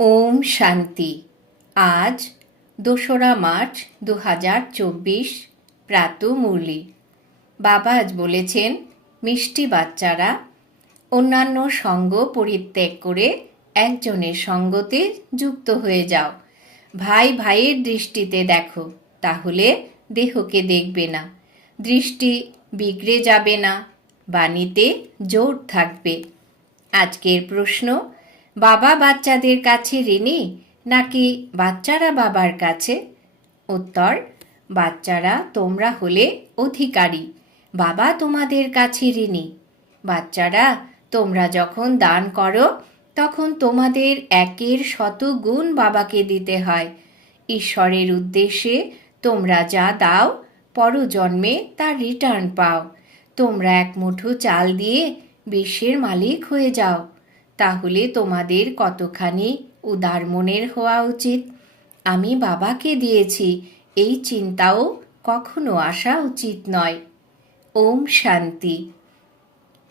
ওম শান্তি। আজ দোসরা মার্চ দু হাজার চব্বিশ, প্রাত মুরলি। বাবা আজ বলেছেন, মিষ্টি বাচ্চারা, অন্যান্য সঙ্গ পরিত্যাগ করে একজনের সঙ্গতে যুক্ত হয়ে যাও। ভাই ভাইয়ের দৃষ্টিতে দেখো, তাহলে দেহকে দেখবে না। দৃষ্টি বিগড়ে যাবে না, বাণীতে জোর থাকবে। আজকের প্রশ্ন বাবা বাচ্চাদের কাছে ঋণী নাকি বাচ্চারা বাবার কাছে? উত্তর, বাচ্চারা তোমরা হলে অধিকারী, বাবা তোমাদের কাছে ঋণী। বাচ্চারা, তোমরা যখন দান করো, তখন তোমাদের একের শত গুণ বাবাকে দিতে হয়। ঈশ্বরের উদ্দেশ্যে তোমরা যা দাও, পরজন্মে তার রিটার্ন পাও। তোমরা এক মুঠো চাল দিয়ে বিশ্বের মালিক হয়ে যাও। তাহলে তোমাদের কতখানি উদার মনের হওয়া উচিত? আমি বাবাকে দিয়েছি, এই চিন্তাও কখনো আসা উচিত নয়। ওম শান্তি।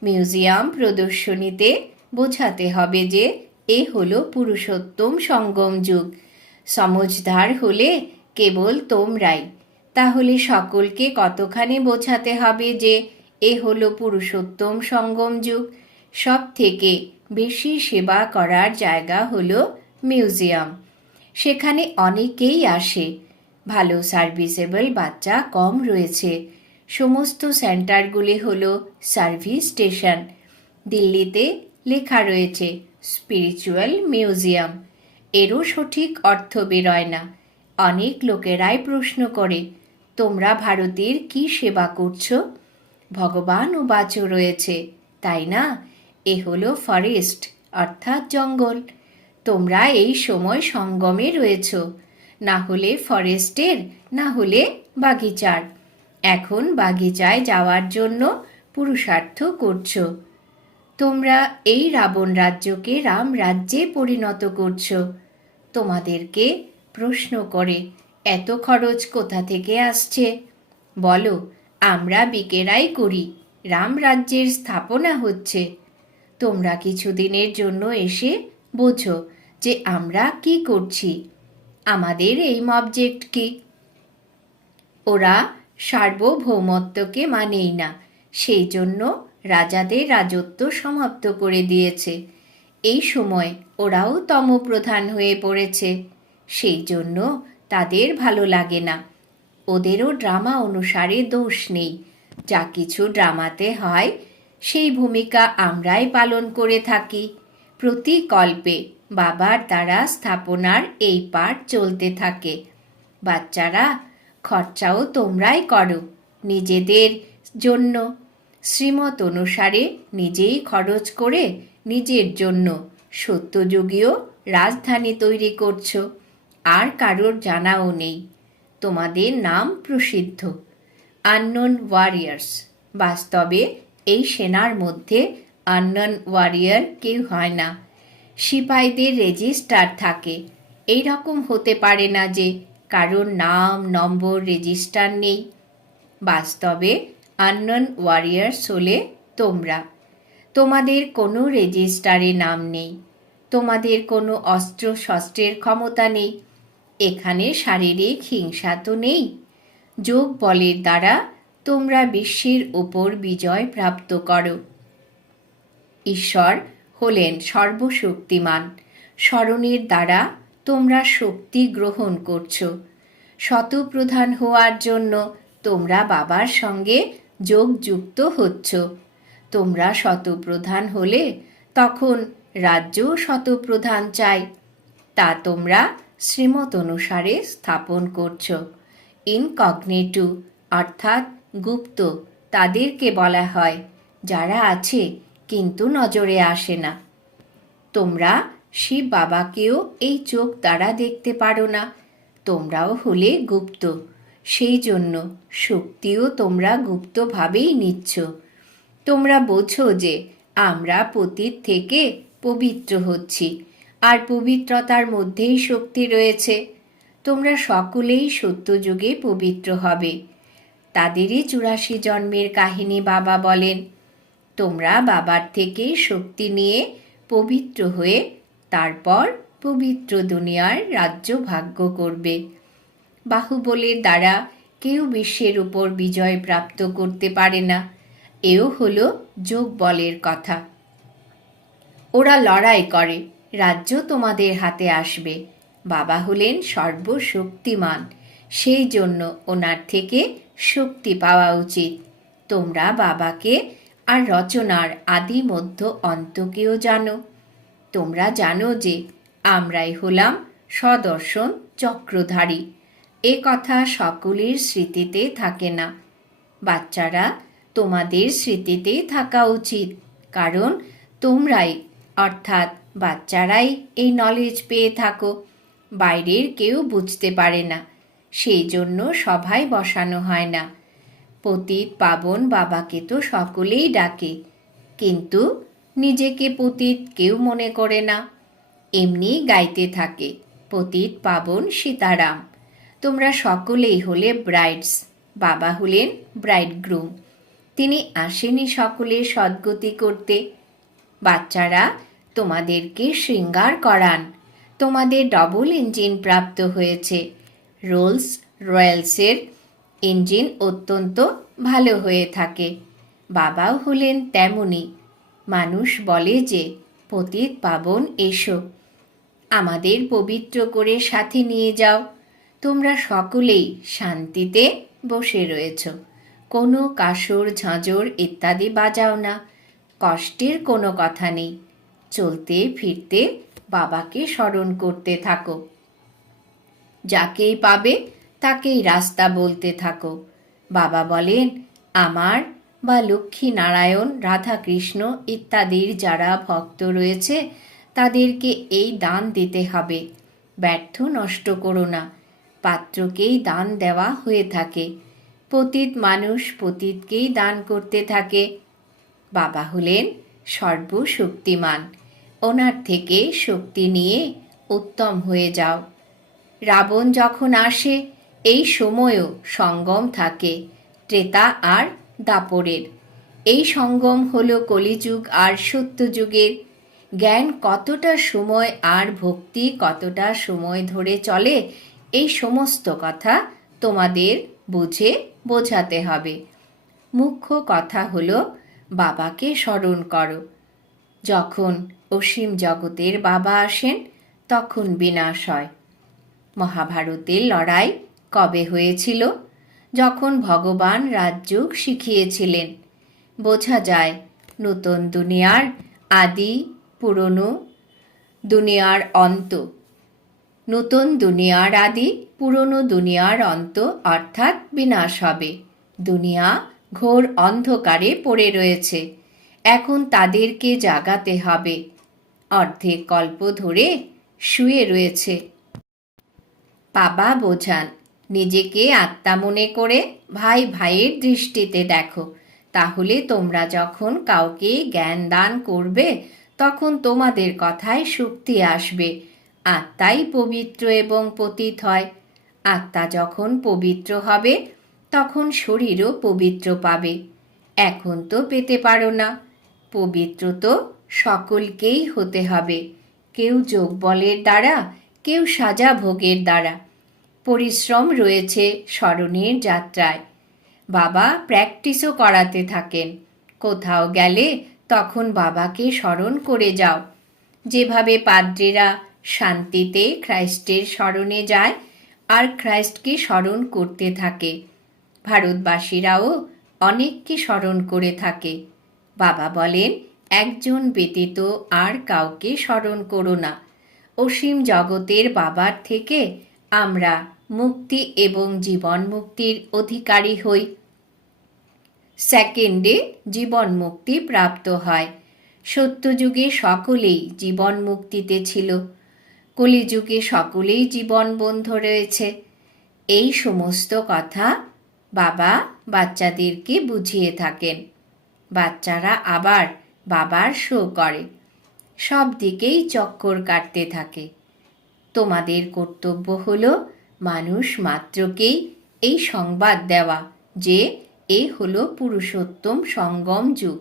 মিউজিয়াম প্রদর্শনীতে বোঝাতে হবে যে এ হলো পুরুষোত্তম সঙ্গম যুগ। সমজদার হলে কেবল তোমরাই। তাহলে সকলকে কতখানি বোঝাতে হবে যে এ হলো পুরুষোত্তম সঙ্গম যুগ? সব থেকে বেশি সেবা করার জায়গা হলো মিউজিয়াম। সেখানে অনেকেই আসে। ভালো সার্ভিসেবল বাচ্চা কম রয়েছে। সমস্ত সেন্টারগুলি হল সার্ভিস স্টেশন। দিল্লিতে লেখা রয়েছে, স্পিরিচুয়াল মিউজিয়াম। এরও সঠিক অর্থ বেরোয় না। অনেক লোকেরাই প্রশ্ন করে, তোমরা ভারতের কি সেবা করছ? ভগবান ও বাচও রয়েছে। তাই না? এ হলো ফরেস্ট অর্থাৎ জঙ্গল। তোমরা এই সময় সঙ্গমে রয়েছ, না হলে ফরেস্টের, না হলে বাগিচার। এখন বাগিচায় যাওয়ার জন্য পুরুষার্থ করছ। তোমরা এই রাবণ রাজ্যকে রাম রাজ্যে পরিণত করছ। তোমাদেরকে প্রশ্ন করে, এত খরচ কোথা থেকে আসছে? বলো, আমরা বিকেরাই করি, রাম রাজ্যের স্থাপনা হচ্ছে। তোমরা কিছুদিনের জন্য এসে বোঝো যে আমরা কি করছি। আমাদের এইম অবজেক্ট কি? ওরা সার্বভৌমত্বকে মানেই না, সেই জন্য রাজাদের রাজত্ব সমাপ্ত করে দিয়েছে। এই সময় ওরাও তমপ্রধান হয়ে পড়েছে, সেই জন্য তাদের ভালো লাগে না। ওদেরও ড্রামা অনুসারে দোষ নেই। যা কিছু ড্রামাতে হয় সেই ভূমিকা আমরাই পালন করে থাকি। প্রতি কল্পে বাবার দ্বারা স্থাপনার এই পাঠ চলতে থাকে। বাচ্চারা, খরচাও তোমরাই করো নিজেদের জন্য। শ্রীমত অনুসারে নিজেই খরচ করে নিজের জন্য সত্যযুগীয় রাজধানী তৈরি করছ। আর কারোর জানাও নেই। তোমাদের নাম প্রসিদ্ধ। Unknown warriors. বাস্তবে এই সেনার মধ্যে আননোন ওয়ারিয়ার কেউ হয় না। সিপাহীদের রেজিস্টার থাকে। এই রকম হতে পারে না যে কারোর নাম, নম্বর, রেজিস্টার নেই। বাস্তবে আননোন ওয়ারিয়ার্স হলে তোমরা। তোমাদের কোনো রেজিস্টারে নাম নেই। তোমাদের কোনো অস্ত্র শস্ত্রের ক্ষমতা নেই। এখানে শারীরিক হিংসা তো নেই। যোগ বলের দ্বারা তোমরা বিশ্বের ওপর বিজয় প্রাপ্ত করো। ঈশ্বর হলেন সর্বশক্তিমান। স্মরণের দ্বারা তোমরা শক্তি গ্রহণ করছ। শতপ্রধান হওয়ার জন্য তোমরা বাবার সঙ্গে যোগযুক্ত হচ্ছ। তোমরা শতপ্রধান হলে তখন রাজ্য শতপ্রধান চাই তা তোমরা শ্রীমত অনুসারে স্থাপন করছ। ইনকগনেটু, অর্থাৎ গুপ্ত, তাদেরকে বলা হয়, যারা আছে কিন্তু নজরে আসে না। তোমরা শিব বাবাকেও এই চোখ দ্বারা দেখতে পারো না। তোমরাও হলে গুপ্ত, সেই জন্য শক্তিও তোমরা গুপ্তভাবেই নিচ্ছ। তোমরা বোঝো যে আমরা পতীত থেকে পবিত্র হচ্ছি, আর পবিত্রতার মধ্যেই শক্তি রয়েছে। তোমরা সকলেই সত্যযুগে পবিত্র হবে। তাদেরই চুরাশি জন্মের কাহিনী বাবা বলেন। তোমরা বাবার থেকে শক্তি নিয়ে পবিত্র হয়ে তারপর পবিত্র দুনিয়ার রাজ্য ভাগ্য করবে। বাহুবলের দ্বারা কেউ বিশ্বের উপর বিজয় প্রাপ্ত করতে পারে না। এও হলো যোগ বলের কথা। ওরা লড়াই করে, রাজ্য তোমাদের হাতে আসবে। বাবা হলেন সর্বশক্তিমান। সেই জন্য ওনার থেকে শক্তি পাওয়া উচিত। তোমরা বাবাকে আর রচনার আদি মধ্য অন্তকেও জানো। তোমরা জানো যে আমরাই হলাম সদর্শন চক্রধারী। এ কথা সকলের স্মৃতিতে থাকে না। বাচ্চারা, তোমাদের স্মৃতিতে থাকা উচিত। কারণ তোমরাই, অর্থাৎ বাচ্চারাই এই নলেজ পেয়ে থাকো। বাইরের কেউ বুঝতে পারে না। সেই জন্য সভায় বসানো হয় না। পতিত পাবন বাবাকে তো সকলেই ডাকে, কিন্তু নিজেকে পতিত কেউ মনে করে না। এমনি গাইতে থাকে, পতিত পাবন সীতারাম, তোমরা সকলেই হলে ব্রাইডস, বাবা হলেন ব্রাইড গ্রুম তিনি আসেনি সকলের সদ্গতি করতে। বাচ্চারা, তোমাদেরকে শৃঙ্গার করান, তোমাদের ডবল ইঞ্জিন প্রাপ্ত হয়েছে। রোলস রয়্যালসের ইঞ্জিন অত্যন্ত ভালো হয়ে থাকে। বাবাও হলেন তেমনই মানুষ বলে যে, পতিত পাবন এসো। আমাদের পবিত্র করে সাথে নিয়ে যাও। তোমরা সকলেই শান্তিতে বসে রয়েছ। কোনো কাসর ঝাঁঝর ইত্যাদি বাজাও না। কষ্টের কোনো কথা নেই। চলতে, ফিরতে বাবাকে স্মরণ করতে থাকো। যাকেই পাবে, তাকেই রাস্তা বলতে থাকো। বাবা বলেন, আমার বা লক্ষ্মী নারায়ণ, রাধাকৃষ্ণ ইত্যাদির যারা ভক্ত রয়েছে, তাদেরকে এই দান দিতে হবে। ব্যর্থ নষ্ট করো না। পাত্রকেই দান দেওয়া হয়ে থাকে। পতিত মানুষ পতিতকেই দান করতে থাকে। বাবা হলেন সর্বশক্তিমান। ওনার থেকে শক্তি নিয়ে উত্তম হয়ে যাও। রাবণ যখন আসে, এই সময়ও সঙ্গম থাকে, ত্রেতা আর দাপরের। এই সঙ্গম হল কলিযুগ আর সত্যযুগের। জ্ঞান কতটা সময় আর ভক্তি কতটা সময় ধরে চলে, এই সমস্ত কথা তোমাদের বুঝে বোঝাতে হবে। মুখ্য কথা হল, বাবাকে স্মরণ করো। যখন অসীম জগতের বাবা আসেন, তখন বিনাশ হয়। মহাভারতের লড়াই কবে হয়েছিল? যখন ভগবান রাজযোগ শিখিয়েছিলেন। বোঝা যায়, নতুন দুনিয়ার আদি, পুরনো দুনিয়ার অন্ত। নতুন দুনিয়ার আদি, পুরনো দুনিয়ার অন্ত অর্থাৎ বিনাশ হবে। দুনিয়া ঘোর অন্ধকারে পড়ে রয়েছে। এখন তাদেরকে জাগাতে হবে। অর্ধেক কল্প ধরে শুয়ে রয়েছে। বাবা বোঝান, নিজেকে আত্মা মনে করে ভাই ভাইয়ের দৃষ্টিতে দেখো। তাহলে তোমরা যখন কাউকে জ্ঞান দান করবে, তখন তোমাদের কথায় শক্তি আসবে। আত্মাই পবিত্র এবং পতিত হয়। আত্মা যখন পবিত্র হবে, তখন শরীরও পবিত্র পাবে। এখন তো পেতে পারো না। পবিত্র তো সকলকেই হতে হবে। কেউ যোগ বলের দ্বারা কেউ সাজা ভোগের দ্বারা। পরিশ্রম রয়েছে স্মরণের যাত্রায়। বাবা প্র্যাকটিসও করাতে থাকেন। কোথাও গেলে তখন বাবাকে স্মরণ করে যাও। যেভাবে পাদ্রীরা শান্তিতে খ্রাইস্টের স্মরণে যায়, আর খ্রাইস্টকে স্মরণ করতে থাকে। ভারতবাসীরাও অনেককে স্মরণ করে থাকে। বাবা বলেন, একজন ব্যতীত আর কাউকে স্মরণ করো না। অসীম জগতের বাবার থেকে আমরা মুক্তি এবং জীবন মুক্তির অধিকারী হই। সেকেন্ডে জীবন মুক্তি প্রাপ্ত হয়। সত্যযুগে সকলেই জীবন মুক্তিতে ছিল। কলিযুগে সকলেই জীবন বন্ধ রয়েছে। এই সমস্ত কথা বাবা বাচ্চাদেরকে বুঝিয়ে থাকেন। বাচ্চারা আবার বাবার শো করে। সব দিকেই চক্কর কাটতে থাকে। তোমাদের কর্তব্য হলো মানুষ মাত্রকেই এই সংবাদ দেওয়া যে এ হলো পুরুষোত্তম সঙ্গম যুগ।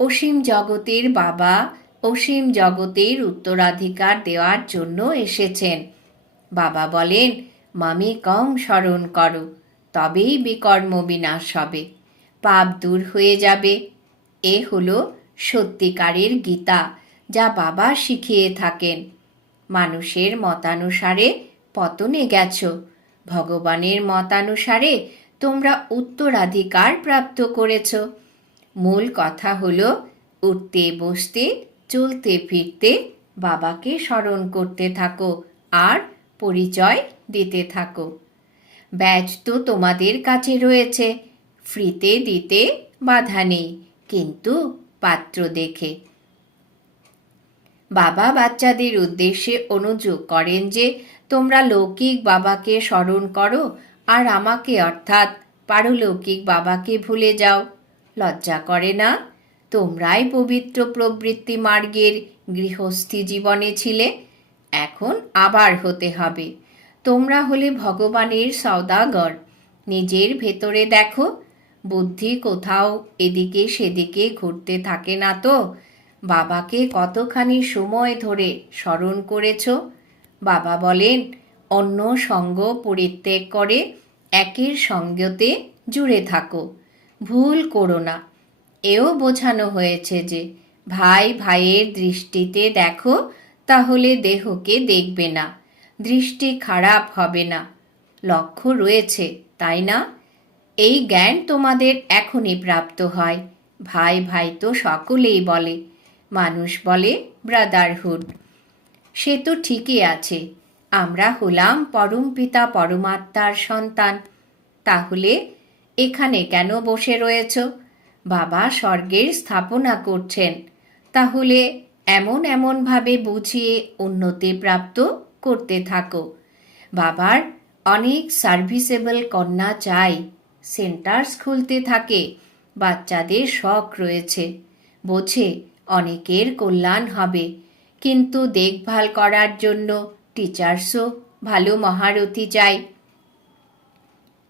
অসীম জগতের বাবা, অসীম জগতের উত্তরাধিকার দেওয়ার জন্য এসেছেন। বাবা বলেন, মামি কম স্মরণ করো, তবেই বিকর্ম বিনাশ হবে, পাপ দূর হয়ে যাবে। এ হলো সত্যিকারের গীতা। যা বাবা শিখিয়ে থাকেন। মানুষের মতানুসারে পতনে গেছ। ভগবানের মতানুসারে তোমরা উত্তরাধিকার প্রাপ্ত করেছ। মূল কথা হল, উঠতে, বসতে, চলতে, ফিরতে, বাবাকে স্মরণ করতে থাকো আর পরিচয় দিতে থাকো। ব্যাচ তো তোমাদের কাছে রয়েছে। ফ্রিতে দিতে বাধা নেই, কিন্তু পাত্র দেখে। বাবা বাচ্চাদের উদ্দেশ্যে অনুযোগ করেন যে, তোমরা লৌকিক বাবাকে স্মরণ করো আর আমাকে অর্থাৎ পারলৌকিক বাবাকে ভুলে যাও। লজ্জা করে না? তোমরাই পবিত্র প্রবৃত্তি মার্গের গৃহস্থী জীবনে ছিলে, এখন আবার হতে হবে। তোমরা হলে ভগবানের সওদাগর। নিজের ভেতরে দেখো, বুদ্ধি কোথাও এদিকে সেদিকে ঘুরতে থাকে না তো। বাবাকে কতখানি সময় ধরে স্মরণ করেছ? বাবা বলেন, অন্য সঙ্গ পরিত্যাগ করে একের সঙ্গতে জুড়ে থাকো। ভুল করো না। এও বোঝানো হয়েছে যে, ভাই ভাইয়ের দৃষ্টিতে দেখো, তাহলে দেহকে দেখবে না। দৃষ্টি খারাপ হবে না। লক্ষ্য রয়েছে, তাই না? এই জ্ঞান তোমাদের এখনই প্রাপ্ত হয়। ভাই ভাই তো সকলেই বলে মানুষ বলে, ব্রাদারহুড। সে তো ঠিকই আছে। আমরা হলাম পরম পিতা, পরমাত্মার সন্তান। তাহলে এখানে কেন বসে রয়েছ? বাবা স্বর্গের স্থাপনা করছেন। তাহলে এমন এমনভাবে বুঝিয়ে উন্নতি প্রাপ্ত করতে থাকো। বাবার অনেক সার্ভিসেবল কন্যা চাই। সেন্টার্স খুলতে থাকে। বাচ্চাদের শখ রয়েছে। বোঝে অনেকের কল্যাণ হবে। কিন্তু দেখভাল করার জন্য টিচার্সও ভালো মহারথী চাই।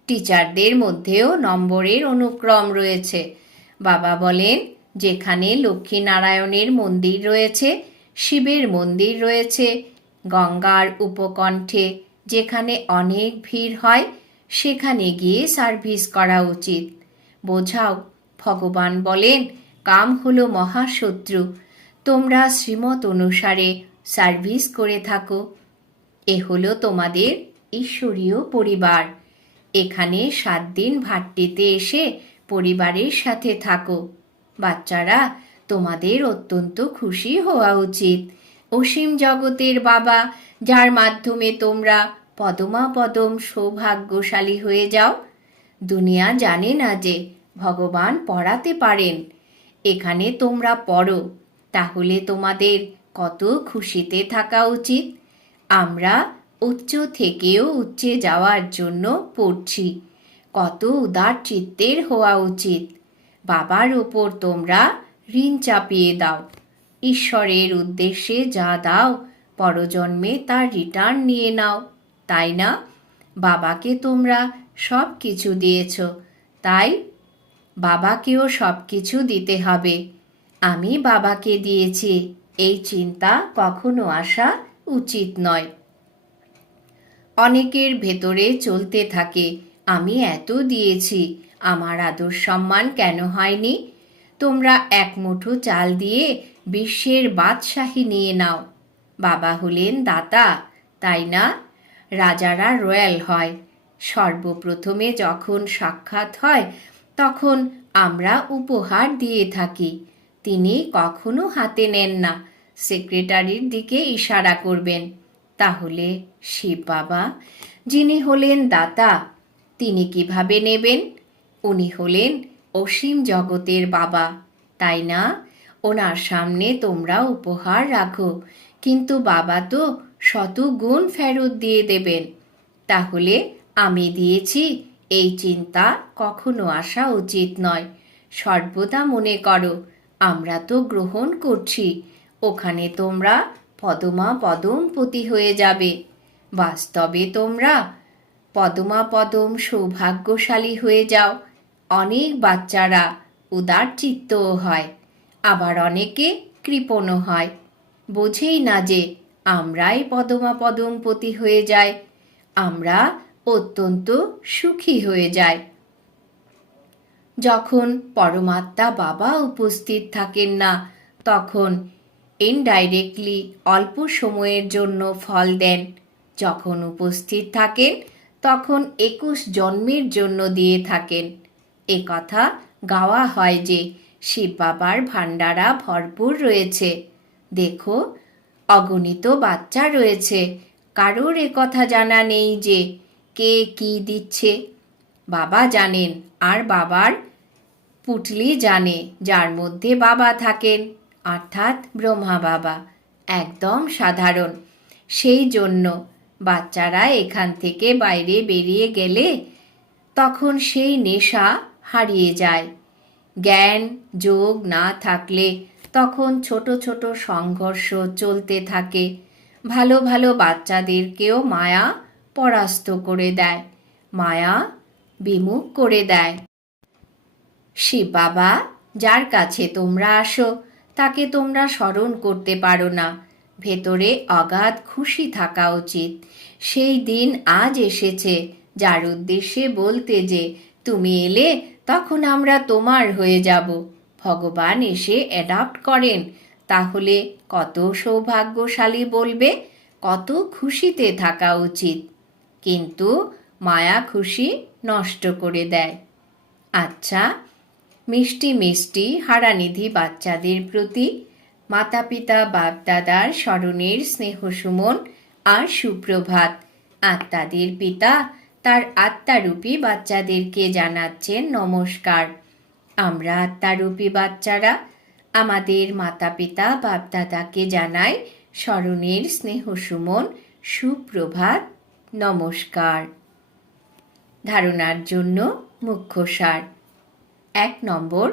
টিচারদের মধ্যেও নম্বরের অনুক্রম রয়েছে। বাবা বলেন, যেখানে লক্ষ্মীনারায়ণের মন্দির রয়েছে, শিবের মন্দির রয়েছে, গঙ্গার উপকণ্ঠে যেখানে অনেক ভিড় হয়, সেখানে গিয়ে সার্ভিস করা উচিত। বোঝাও, ভগবান বলেন কাম হল মহাশত্রু। তোমরা শ্রীমত অনুসারে সার্ভিস করে থাকো। এ হলো তোমাদের ঈশ্বরীয় পরিবার। এখানে সাত দিন ভাট্টিতে এসে পরিবারের সাথে থাকো। বাচ্চারা, তোমাদের অত্যন্ত খুশি হওয়া উচিত। অসীম জগতের বাবা, যার মাধ্যমে তোমরা পদমাপদম সৌভাগ্যশালী হয়ে যাও। দুনিয়া জানে না যে ভগবান পড়াতে পারেন। এখানে তোমরা পড়ো। তাহলে তোমাদের কত খুশিতে থাকা উচিত? আমরা উচ্চ থেকেও উচ্চে যাওয়ার জন্য পড়ছি। কত উদার চিত্তের হওয়া উচিত। বাবার ওপর তোমরা ঋণ চাপিয়ে দাও। ঈশ্বরের উদ্দেশ্যে যা দাও, পরজন্মে তার রিটার্ন নিয়ে নাও। তাই না? বাবাকে তোমরা সব কিছু দিয়েছ। তাই বাবাকেও সব কিছু দিতে হবে। আমি বাবাকে দিয়েছি। এই চিন্তা কখনো আসা উচিত নয়। অনেকের ভেতরে চলতে থাকে, আমি এত দিয়েছি, আমার আদর সম্মান কেন হয়নি? তোমরা এক মুঠো চাল দিয়ে বিশ্বের বাদশাহী নিয়ে নাও। বাবা হলেন দাতা, তাই না? রাজারা রয়্যাল হয়। সর্বপ্রথমে যখন সাক্ষাৎ হয় তখন আমরা উপহার দিয়ে থাকি। তিনি কখনো হাতে নেন না। সেক্রেটারির দিকে ইশারা করবেন। তাহলে শিব বাবা, যিনি হলেন দাতা, তিনি কীভাবে নেবেন? উনি হলেন অসীম জগতের বাবা। তাই না? ওনার সামনে তোমরা উপহার রাখো। কিন্তু বাবা তো শত গুণ ফেরত দিয়ে দেবেন। তাহলে আমি দিয়েছি এই চিন্তা কখনো আসা উচিত নয়। সর্বদা মনে করো, আমরা তো গ্রহণ করছি, ওখানে তোমরা পদমা পদমপতি হয়ে যাবে। বাস্তবে তোমরা পদমা পদম সৌভাগ্যশালী হয়ে যাও। অনেক বাচ্চারা উদার চিত্তও হয়, আবার অনেকে কৃপণও হয়। বোঝেই না যে আমরাই পদমা পদমপতি হয়ে যাই। আমরা অত্যন্ত সুখী হয়ে যায়। যখন পরমাত্মা বাবা উপস্থিত থাকেন না, তখন ইনডাইরেক্টলি অল্প সময়ের জন্য ফল দেন। যখন উপস্থিত থাকেন, তখন একুশ জন্মের জন্য দিয়ে থাকেন। এ কথা গাওয়া হয় যে, শিব বাবার ভাণ্ডারা ভরপুর রয়েছে। দেখো, অগণিত বাচ্চা রয়েছে। কারোর কথা জানা নেই যে কে কি দিচ্ছে? বাবা জানেন আর বাবার পুটলি জানে, যার মধ্যে বাবা থাকেন। অর্থাৎ ব্রহ্মা বাবা। একদম সাধারণ। সেই জন্য বাচ্চারা এখান থেকে বাইরে বেরিয়ে গেলে তখন সেই নেশা হারিয়ে যায়। জ্ঞান, যোগ না থাকলে তখন ছোট ছোট সংঘর্ষ চলতে থাকে। ভালো ভালো বাচ্চাদেরকেও মায়া পরাস্ত করে দেয়। মায়া বিমুখ করে দেয়। শিব বাবা, যার কাছে তোমরা আসো, তাকে তোমরা স্মরণ করতে পারো না। ভেতরে অগাধ খুশি থাকা উচিত। সেই দিন আজ এসেছে, যার উদ্দেশ্যে বলতে যে, তুমি এলে তখন আমরা তোমার হয়ে যাব। ভগবান এসে অ্যাডাপ্ট করেন। তাহলে কত সৌভাগ্যশালী বলবে, কত খুশিতে থাকা উচিত। কিন্তু মায়া খুশি নষ্ট করে দেয়। আচ্ছা মিষ্টি মিষ্টি হারানিধি বাচ্চাদের প্রতি মাতা পিতা বাপদাদার স্মরণের স্নেহ সুমন আর সুপ্রভাত। আত্মাদের পিতা তার আত্মারূপী বাচ্চাদেরকে জানাচ্ছেন নমস্কার। আমরা আত্মারূপী বাচ্চারা আমাদের মাতা পিতা বাপদাদাকে জানাই স্মরণের স্নেহ সুমন সুপ্রভাত নমস্কার। ধারণার জন্য মুখ্য সার। এক নম্বর,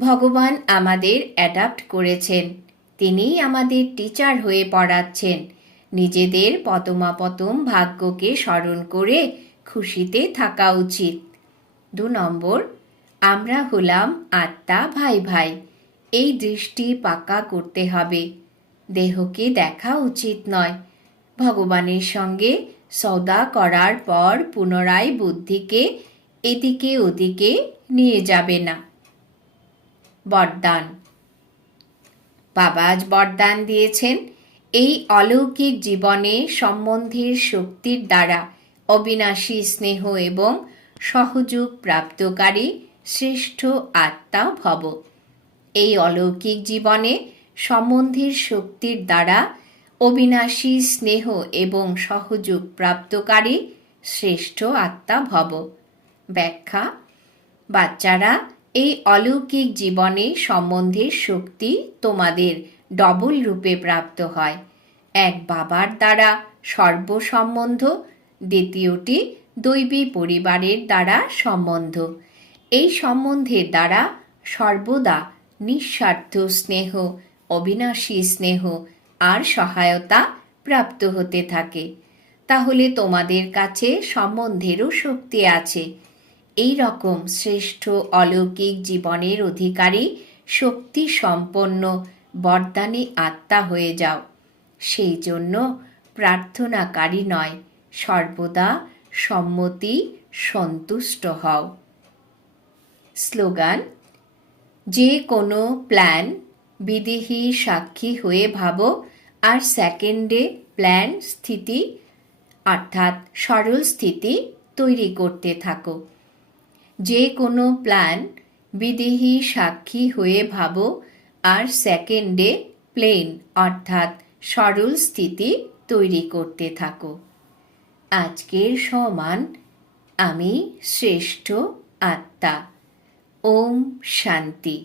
ভগবান আমাদের অ্যাডাপ্ট করেছেন। তিনিই আমাদের টিচার হয়ে পড়াচ্ছেন। নিজেদের পতমাপতম ভাগ্যকে স্মরণ করে খুশিতে থাকা উচিত। দু নম্বর, আমরা হলাম আত্মা ভাই ভাই। এই দৃষ্টি পাকা করতে হবে। দেহকে দেখা উচিত নয়। ভগবানের সঙ্গে সৌদা করার পর পুনরায় বুদ্ধিকে এদিকে ওদিকে নিয়ে যাবে না। বরদান। বাবা আজ বরদান দিয়েছেন। এই অলৌকিক জীবনে সম্বন্ধের শক্তির দ্বারা অবিনাশী স্নেহ এবং সহযোগ প্রাপ্তকারী শ্রেষ্ঠ আত্মা ভব। এই অলৌকিক জীবনে সম্বন্ধের শক্তির দ্বারা অবিনাশী স্নেহ এবং সহযোগ প্রাপ্তকারী শ্রেষ্ঠ আত্মা ভব। ব্যাখ্যা, বাচ্চারা, এই অলৌকিক জীবনে সম্বন্ধের শক্তি তোমাদের ডবল রূপে প্রাপ্ত হয়। এক বাবার দ্বারা সর্বসম্বন্ধ, দ্বিতীয়টি দৈবী পরিবারের দ্বারা সম্বন্ধ। এই সম্বন্ধের দ্বারা সর্বদা নিঃস্বার্থ স্নেহ, অবিনাশী স্নেহ আর সহায়তা প্রাপ্ত হতে থাকে। তাহলে তোমাদের কাছে সম্বন্ধেরও শক্তি আছে। এই রকম শ্রেষ্ঠ অলৌকিক জীবনের অধিকারী শক্তি সম্পন্ন বরদানী আত্মা হয়ে যাও। সেই জন্য প্রার্থনাকারী নয়, সর্বদা সম্মতি সন্তুষ্ট হও। স্লোগান, যে কোনো প্ল্যান বিদেহী সাক্ষী হয়ে ভাবো আর সেকেন্ডে প্ল্যান স্থিতি, অর্থাৎ সরল স্থিতি তৈরি করতে থাকো। যে কোনো প্ল্যান বিদেহী সাক্ষী হয়ে ভাবো আর সেকেন্ডে প্লেন অর্থাৎ সরল স্থিতি তৈরি করতে থাকো। আজকের সমান আমি শ্রেষ্ঠ আত্মা। ওম শান্তি।